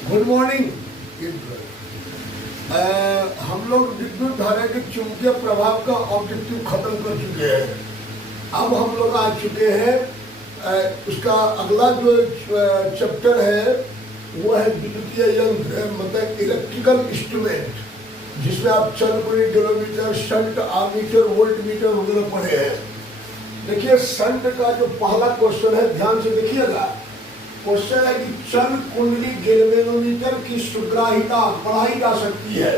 Good morning. हम लोग विद्युत धारा के चुंबकीय प्रभाव का ऑब्जेक्टिव खत्म कर चुके हैं। अब हम लोग आ चुके हैं उसका अगला जो चैप्टर है वो है विद्युतीय यंत्र, मतलब इलेक्ट्रिकल इंस्ट्रूमेंट, जिसमें आप चलपुरी, किलोमीटर, शंट, आर्मीटर, वोल्ट मीटर वगैरह पढ़े हैं। देखिए शंट का जो पहला क्वेश्चन है, ध्यान से देखिएगा। क्वेश्चन है कि चल कुंडली गैल्वेनोमीटर की सुग्राहिता बढ़ाई जा सकती है।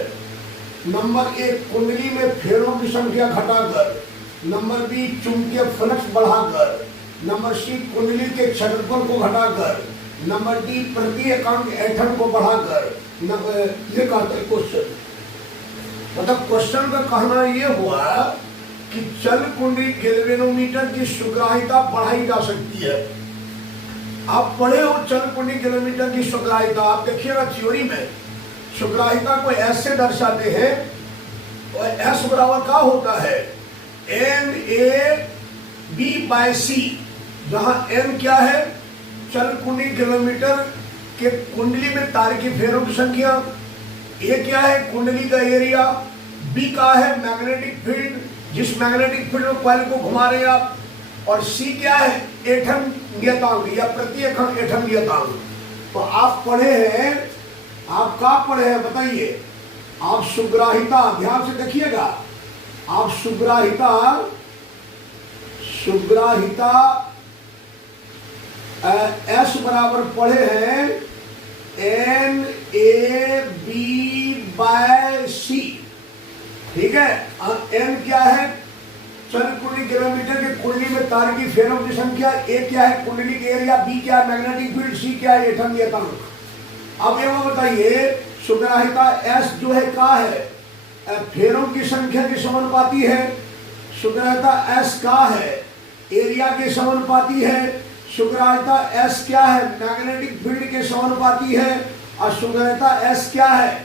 नंबर 1, कुंडली में फेरों की संख्या घटाकर। नंबर बी, चुंबकीय फ्लक्स बढ़ाकर। नंबर सी, कुंडली के क्षेत्रफल को घटाकर। नंबर डी, प्रति एकांक ऐंठन को बढ़ाकर। ये कहता है क्वेश्चन, मतलब क्वेश्चन का कहना ये हुआ कि चल कुंडली गैल्वेनोमीटर की सुग्राहिता बढ़ाई जा सकती है। आप पढ़े हो चल कुंडली गैल्वेनोमीटर की सुग्राहिता, आप देखिएगा थ्योरी में सुग्राहिता को ऐसे दर्शाते हैं, और एस बराबर का होता है NAB/C, जहां N क्या है, चल कुंडली गैल्वेनोमीटर के कुंडली में तार की फेरों की संख्या। A क्या है, कुंडली का एरिया। B का है मैग्नेटिक फील्ड, जिस मैग्नेटिक फील्ड में कॉइल को घुमा रहे हैं आप। और C क्या है, ऐंठन नियतांक या प्रति एकांक ऐंठन नियतांक। तो आप पढ़े हैं, आप क्या पढ़े हैं बताइए। आप सुग्राहिता ध्यान से देखिएगा। आप सुग्राहिता S बराबर पढ़े हैं NAB/C, ठीक है। N क्या है, चल कुंडली गैल्वेनोमीटर के कुंडली में तार की फेरों की संख्या। A क्या है, कुंडली के एरिया। B क्या है, मैग्नेटिक फील्ड। C क्या है, ऐंठन नियतांक। अब ये वो बताइए, सुग्राहिता S जो है क्या है, फेरों की संख्या के समानुपाती है। सुग्राहिता S क्या है, एरिया के समानुपाती है। सुग्राहिता S क्या है, मैग्नेटिक फील्ड के समानुपाती है। और सुग्राहिता S क्या है,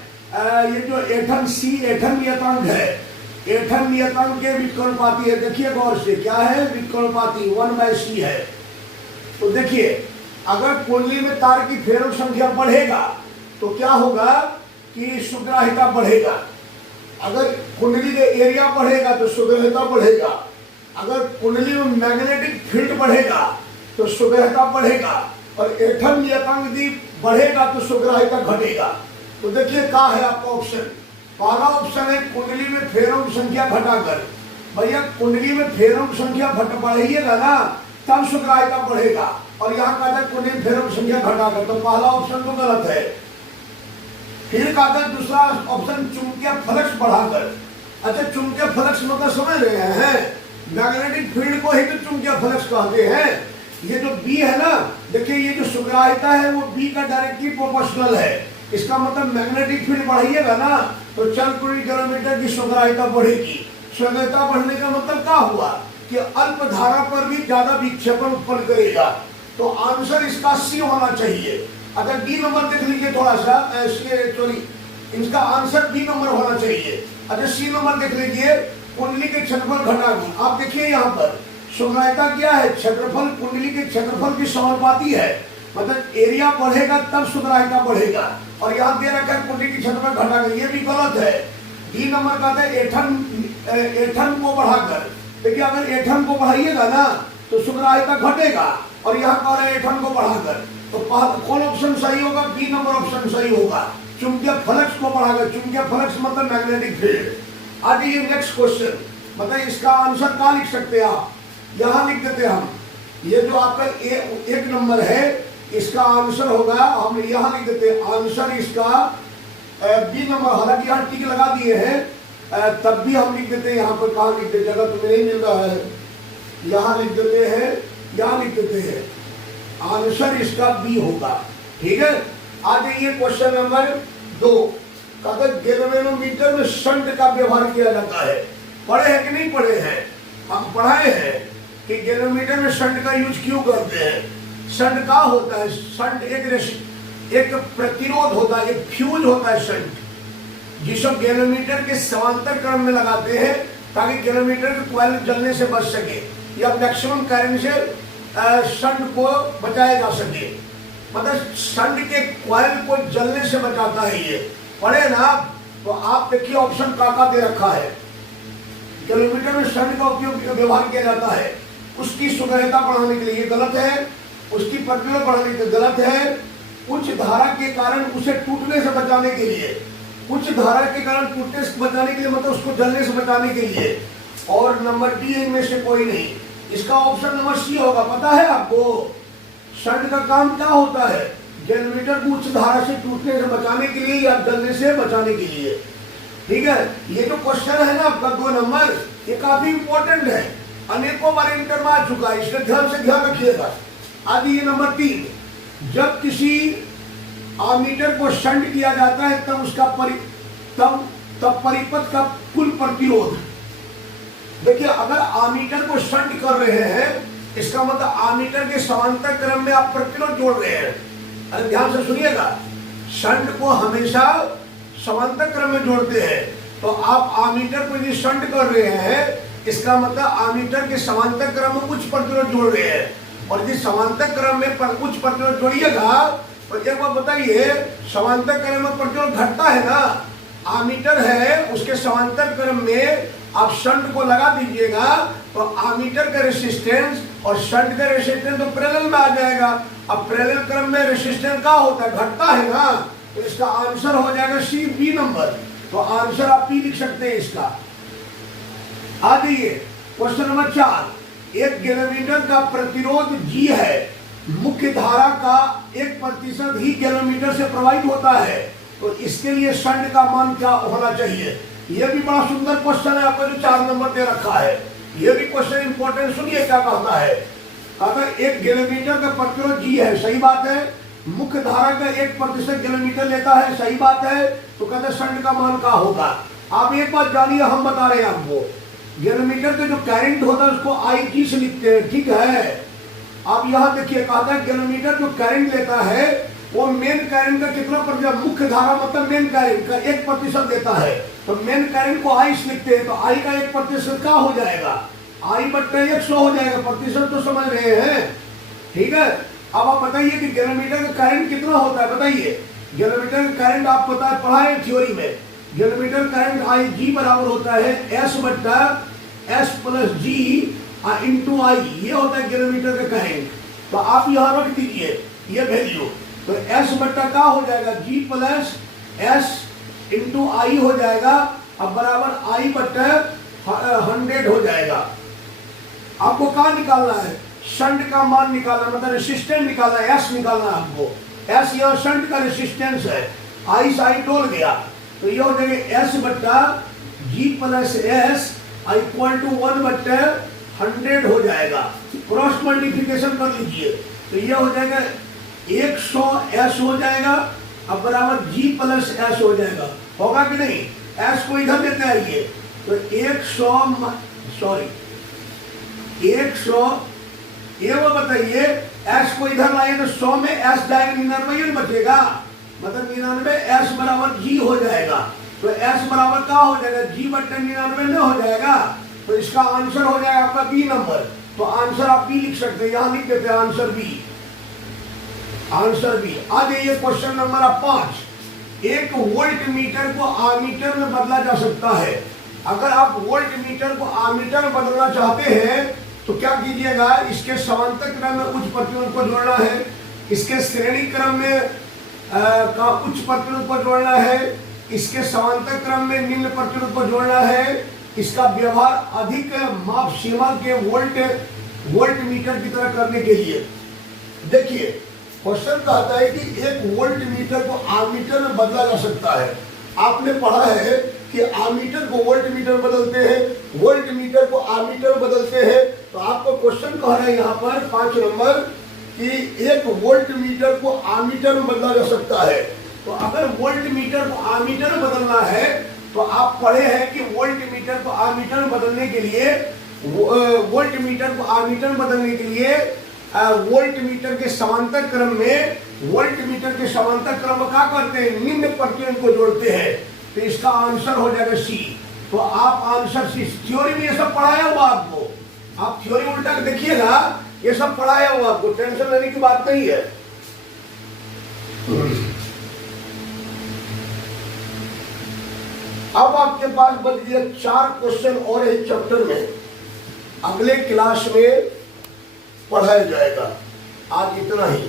ये जो ऐंठन C ऐंठन नियतांक है, ऐंठन नियतांक के व्युत्क्रमानुपाती है। देखिए गौर से, क्या है, व्युत्क्रमानुपाती 1/C है। तो देखिए, अगर कुंडली में तार की फेरों की संख्या बढ़ेगा तो क्या होगा कि सुग्राहिता बढ़ेगा। अगर कुंडली का एरिया बढ़ेगा तो सुग्राहिता बढ़ेगा। अगर कुंडली में मैग्नेटिक फील्ड बढ़ेगा तो सुग्राहिता बढ़ेगा। और ऐंठन नियतांक यदि बढ़ेगा तो सुग्राहिता घटेगा। तो देखिए क्या है आपका ऑप्शन। पहला ऑप्शन है कुंडली में फेरों की संख्या घटाकर। भैया कुंडली में फेरों की संख्या बढ़ाइएगा ना, तब सुग्राहिता बढ़ेगा। और यहाँ कहता है कुंडली में फेरों की संख्या घटाकर, तो पहला ऑप्शन तो गलत है। फिर कहता है दूसरा ऑप्शन चुंबकीय फ्लक्स बढ़ाकर। अच्छा, चुंबकीय फ्लक्स मतलब समझ रहे हैं, मैग्नेटिक फील्ड को ही तो चुंबकीय फ्लक्स कहते हैं। ये जो B है ना, देखिए ये जो सुग्राहिता है वो B का डायरेक्टली प्रोपोर्शनल है। इसका मतलब मैग्नेटिक फील्ड बढ़ाइएगा ना तो चल कुंडली गैल्वेनोमीटर की सुग्राहिता बढ़ेगी। सुग्राहिता बढ़ने का मतलब क्या हुआ कि अल्प धारा पर भी ज्यादा विक्षेपण उत्पन्न करेगा। तो आंसर इसका C होना चाहिए। अगर D नंबर देख लीजिए थोड़ा सा, सॉरी, इसका आंसर B नंबर होना चाहिए। अच्छा C नंबर देख लीजिए, कुंडली के क्षेत्रफल घटाकर। आप देखिए यहाँ पर सुग्राहिता क्या है, क्षेत्रफल, कुंडली के क्षेत्रफल की समानुपाती है। मतलब एरिया बढ़ेगा तब सुग्राहिता बढ़ेगा। और यहाँ दे रखा है कुंडली की क्षेत्रफल घटाकर, ये भी गलत है। डी नंबर कहते हैं ऐंठन को बढ़ाकर। देखिए अगर ऐंठन को बढ़ाइएगा ना तो सुग्राहिता घटेगा, और यहाँ कह रहे हैं ऐंठन को बढ़ाकर। तो कौन ऑप्शन सही होगा, बी नंबर ऑप्शन सही होगा, चुंबकीय फ्लक्स को बढ़ाकर। चुंबकीय फ्लक्स मतलब मैग्नेटिक फील्ड। आज ये नेक्स्ट क्वेश्चन, मतलब इसका आंसर क्या लिख सकते हैं आप, यहाँ लिख देते हम। ये जो आपका एक नंबर है, इसका आंसर होगा, हम यहाँ लिख देते हैं आंसर इसका बी नंबर। हालांकि यहाँ टिक लगा दिए हैं, तब भी हम लिख देते हैं यहाँ पर। कहाँ लिखते, जगह तो नहीं मिल रहा है, यहाँ लिख देते हैं, यहाँ लिख देते हैं। आंसर इसका बी होगा, ठीक है। आ जाइए क्वेश्चन नंबर 2। गैल्वेनोमीटर में शंट का व्यवहार किया जाता है। पढ़े हैं कि नहीं पढ़े हैं, हम पढ़ाए हैं कि गैल्वेनोमीटर में शंट का यूज क्यों करते हैं। शंट का होता है, शंट एक प्रतिरोध होता है, एक फ्यूज होता है शंट, जिसको गैल्वेनोमीटर के समांतर क्रम में लगाते हैं ताकि गैल्वेनोमीटर के कॉइल जलने से बच सके या मैक्सिमम करंट से शंट को बचाया जा सके। मतलब शंट के कॉइल को जलने से बचाता है ये। पढ़े ना? तो आप देखिए ऑप्शन का दे रखा है। किलोमीटर में शंट का उपयोग व्यवहार किया जाता है उसकी सुगमता बढ़ाने के लिए, गलत है। उसकी प्रतिरोध बढ़ाने के लिए, गलत है। उच्च धारा के कारण उसे टूटने से बचाने के लिए, उच्च धारा के कारण टूटने से बचाने के लिए, मतलब उसको जलने से बचाने के लिए। और नंबर डी इनमें से कोई नहीं। इसका ऑप्शन नंबर सी होगा। पता है आपको शंट का काम क्या होता है? जनरेटर को उच्च धारा से टूटने से बचाने के लिए या जलने से बचाने के लिए। ठीक है, ये जो क्वेश्चन है ना आपका 2 नंबर, ये काफी इंपॉर्टेंट है, अनेकों बार इंटर में आ चुका है, इसलिए ध्यान रखिएगा। आगे ये नंबर 3, जब किसी आमीटर को शंट किया जाता है तब उसका तब परिपथ का कुल प्रतिरोध। देखिए अगर आमीटर को शंट कर रहे हैं इसका मतलब आमीटर के समांतर क्रम में आप प्रतिरोध जोड़ रहे हैं। अरे ध्यान से सुनिएगा, शंट को हमेशा समांतर क्रम में जोड़ते हैं। तो आप आमीटर को यदि शंट कर रहे हैं इसका मतलब आमीटर के समांतर क्रम में उच्च प्रतिरोध जोड़ रहे हैं। और यदि समांतर क्रम में उच्च प्रतिरोध जोड़िएगा तो एक बार बताइए, समांतर क्रम में प्रतिरोध घटता है ना, आमीटर है उसके समांतर क्रम में आप शंट को लगा दीजिएगा तो आमीटर का रेसिस्टेंस और शंट का रेसिस्टेंस तो पैरेलल में आ जाएगा। अब पैरेलल क्रम में रेसिस्टेंस क्या होता है? घटता है ना। तो इसका आंसर हो जाएगा सी, बी नंबर। तो आंसर आप बी लिख सकते हैं इसका। आ जाइए क्वेश्चन नंबर 4, 1 किलोमीटर का प्रतिरोध G है, मुख्य धारा का 1% ही किलोमीटर से प्रवाहित होता है, तो इसके लिए शंट का मान क्या होना चाहिए? यह भी बड़ा सुंदर क्वेश्चन है आपको जो 4 नंबर दे रखा है। यह भी क्वेश्चन इंपॉर्टेंट, सुनिए क्या कहता है। कहता है 1 किलोमीटर का प्रतिरोध G है, सही बात है। मुख्य धारा का 1% किलोमीटर लेता है, सही बात है। तो कहते हैं शंट का मान क्या होगा? आप एक बात जानिए, हम बता रहे हैं आपको, किलोमीटर का जो करंट होता है उसको IG से लिखते हैं, ठीक है। आप यहाँ देखिए, कहता है किलोमीटर जो करंट लेता है वो मेन करंट का कितना प्रतिशत, मुख्य धारा मतलब मेन करंट का 1% देता है, तो मेन करंट को I से लिखते हैं। तो I का 1% क्या हो जाएगा? I/100 हो जाएगा। प्रतिशत तो समझ रहे हैं, ठीक है। अब आप बताइए कि किलोमीटर का करंट कितना होता है? बताइए, किलोमीटर का करंट आप पढ़ा है थ्योरी में, किलोमीटर करंट IG बराबर होता है S plus G into I, ये होता है किलोमीटर का करंट। तो आप यहाँ रख दीजिए ये वैल्यू, तो S बट्टा क्या हो जाएगा? G plus S into I हो जाएगा, अब बराबर I/100 हो जाएगा। आपको क्या निकालना है? शंट का मान निकालना, मतलब रेसिस्टेंस निकालना है, S निकालना है आपको। S यहाँ शंट का रेसिस्टेंस है, I से I डोल गया, तो ये हो जाएगा S/G plus S equal to 1/100 हो जाएगा। क्रॉस मल्टीप्लिकेशन कर लीजिए, तो ये हो जाएगा 100 S हो जाएगा, अब बराबर G प्लस S हो जाएगा। होगा कि नहीं? S को इधर लेते आइए, तो 100 ये वो बताइए, S को इधर लाइए तो 100 में S जाएगा, 99 बचेगा, मतलब 99 S बराबर G हो जाएगा। तो S बराबर क्या हो जाएगा? G/99 में हो जाएगा। तो इसका आंसर हो जाएगा आपका बी नंबर। तो आंसर आप बी लिख सकते हैं, यहां लिख देते हैं आंसर बी, आंसर बी। आ जाइए क्वेश्चन नंबर 5, 1 वोल्ट मीटर को आमीटर में बदला जा सकता है। अगर आप वोल्ट मीटर को आमीटर में बदलना चाहते हैं तो क्या कीजिएगा, इसके समांतर क्रम में उच्च प्रतिरोध को जोड़ना है, इसके श्रेणी क्रम में का उच्च प्रतिरोध को जोड़ना है, इसके समांतर क्रम में निम्न प्रतिरोध को जोड़ना है। इसका व्यवहार अधिक माप सीमा के वोल्ट मीटर की तरह करने के लिए। देखिए क्वेश्चन कहता है कि 1 वोल्ट मीटर को आमीटर में बदला जा सकता है। आपने पढ़ा है कि आमीटर को वोल्ट मीटर बदलते हैं, वोल्ट मीटर को आमीटर बदलते हैं। तो आपको क्वेश्चन कह रहे हैं यहाँ पर 5 नंबर कि 1 वोल्ट मीटर को आमीटर में बदला जा सकता है। तो अगर वोल्ट मीटर को आमीटर में बदलना है तो आप पढ़े हैं कि वोल्ट मीटर को आमीटर में बदलने के लिए वोल्ट मीटर को आमीटर में बदलने के लिए वोल्ट मीटर के समांतर क्रम में क्या करते हैं? निम्न प्रतिरोध को जोड़ते हैं। तो इसका आंसर हो जाएगा सी। तो आप आंसर सी, थ्योरी में ये सब पढ़ाया हुआ आपको, आप थ्योरी उल्टा देखिएगा, ये सब पढ़ाया हुआ आपको, टेंशन लेने की बात नहीं है। अब आपके पास बच गया 4 क्वेश्चन और एक चैप्टर में, अगले क्लास में पढ़ाया जाएगा। आज इतना ही।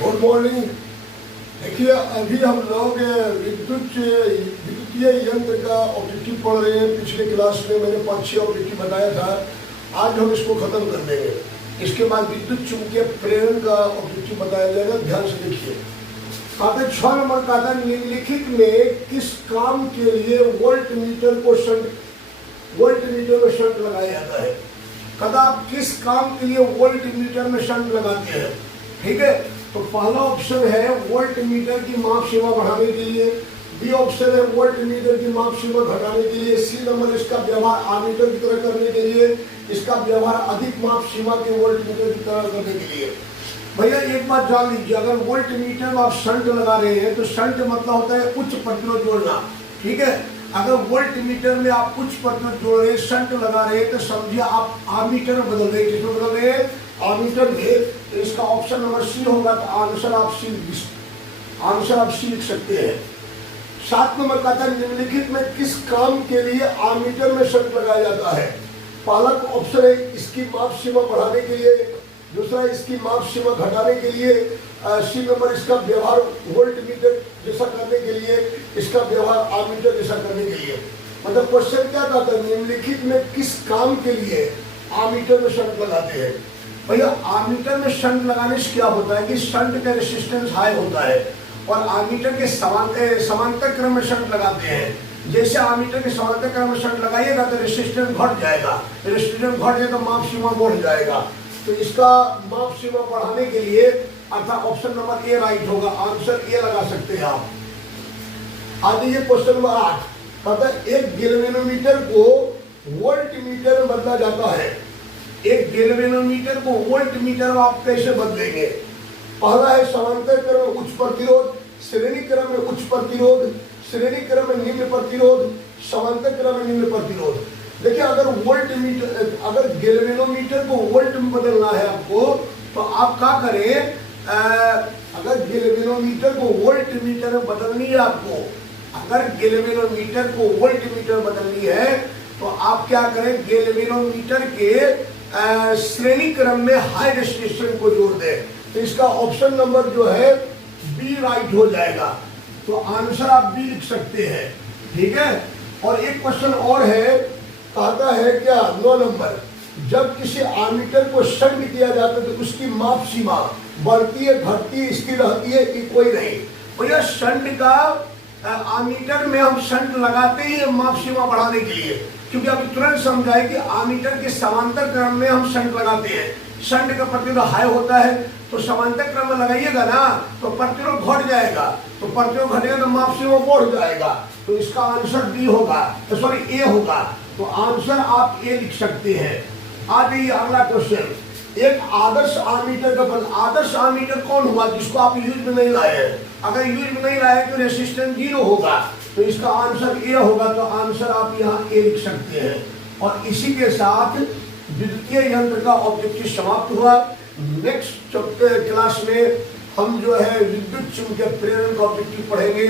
Good morning. देखिए, अभी हम लोग विद्युतीय यंत्र का ऑब्जेक्टिव पढ़ रहे हैं। पिछले क्लास में मैंने 5-6 ऑब्जेक्टिव बताया था। आज हम इसको खत्म कर देंगे। इसके बाद विद्युत चुंबकीय प्रेरण का ऑब्जेक्टिव बताया जाएगा। ध्यान से देखिए। कहते 6 नंबर का था, निम्नलिखित में किस काम के लिए वोल्ट मीटर में शंट लगाया जाता है। कहता आप किस काम के लिए वोल्ट मीटर में शंट लगाते हैं। ठीक है, तो पहला ऑप्शन है वोल्ट मीटर की माप सीमा बढ़ाने के लिए, बी ऑप्शन है वोल्ट मीटर की माप सीमा घटाने के लिए, सी नंबर इसका व्यवहार आमीटर की तरह करने के लिए, इसका व्यवहार अधिक माप सीमा के वोल्ट मीटर की तरह करने के लिए। भैया एक बात जान लीजिए, अगर वोल्ट मीटर में आप शंट लगा रहे हैं तो शंट मतलब होता है उच्च प्रतिरोध जोड़ना। ठीक है, अगर वोल्ट मीटर में आप उच्च प्रतिरोध जोड़ रहे हैं, शंट लगा रहे हैं, तो समझिए आप आमीटर में बदल रहे हैं। किसमें बदल रहे हैं? आमीटर में। तो इसका ऑप्शन नंबर सी होगा। तो आंसर आप सी लिख सकते हैं। 7 नंबर का था, निम्नलिखित में किस काम के लिए आमीटर में शंट लगाया जाता है। पहला ऑप्शन है इसकी माप सीमा बढ़ाने के लिए, दूसरा इसकी माप सीमा घटाने के लिए, सी नंबर इसका व्यवहार वोल्ट मीटर जैसा करने के लिए, इसका व्यवहार आमीटर जैसा करने के लिए। मतलब क्वेश्चन क्या था, निम्नलिखित में किस काम के लिए आमीटर में शंट लगाते हैं। भैया आमीटर में शंट लगाने से क्या होता है कि शंट का रेसिस्टेंस हाई होता है और आमीटर के समांतर क्रम में शंट लगाते हैं। जैसे आमीटर के समांतर क्रम में शंट लगाइएगा तो रेसिस्टेंस घट जाएगा, रेसिस्टेंस घट जाएगा तो माप सीमा बढ़ जाएगा। तो इसका माप सीमा बढ़ाने के लिए अर्थात ऑप्शन नंबर ए राइट होगा। आंसर ए लगा सकते हैं आप। आगे ये क्वेश्चन नंबर 8 कहता है एक गैल्वेनोमीटर को वोल्ट मीटर में बदला जाता है। एक गैल्वेनोमीटर को वोल्ट मीटर में आप कैसे बदलेंगे। पहला है समांतर क्रम में उच्च प्रतिरोध, श्रेणी क्रम में उच्च प्रतिरोध, श्रेणी क्रम में निम्न प्रतिरोध, समांतर क्रम में निम्न प्रतिरोध। देखिए अगर गैल्वेनोमीटर को वोल्ट में बदलना है आपको, तो आप क्या करें, अगर गैल्वेनोमीटर को वोल्ट मीटर में बदलनी है आपको, अगर गैल्वेनोमीटर को वोल्ट मीटर बदलनी है तो आप क्या करें, गैल्वेनोमीटर के श्रेणी क्रम में हाई रेजिस्टेंस को जोड़ दें। तो इसका ऑप्शन नंबर जो है बी राइट हो जाएगा। तो आंसर आप बी लिख सकते हैं। ठीक है, और एक क्वेश्चन और है, कहता है क्या 9 नंबर, जब किसी आमीटर को शंट किया जाता है तो उसकी माप सीमा बढ़ती है, घटती है, स्थिर रहती है कि कोई नहीं। भैया शंट का आमीटर में हम शंट लगाते ही माप सीमा बढ़ाने के लिए, क्योंकि अभी तुरंत समझाए कि आमीटर के समांतर क्रम में हम शंट लगाते हैं। शंट का प्रतिरोध हाई होता है तो समांतर क्रम में लगाइएगा ना तो प्रतिरोध घट जाएगा, तो प्रतिरोध घटेगा तो माप सीमा बढ़ जाएगा। तो इसका आंसर बी होगा, सॉरी ए होगा। तो आंसर आप ए लिख सकते हैं। आ जाइए अगला क्वेश्चन। एक आदर्श आमीटर का आदर्श आमीटर कौन हुआ जिसको आप यूज में नहीं लाए हैं। अगर यूज में नहीं लाए तो रेसिस्टेंस 0 होगा। तो इसका आंसर ए होगा। तो आंसर आप यहाँ ए लिख सकते हैं। और इसी के साथ विद्युतीय यंत्र का ऑब्जेक्टिव समाप्त हुआ। नेक्स्ट क्लास में हम जो है विद्युत चुंबकीय प्रेरण का ऑब्जेक्टिव पढ़ेंगे।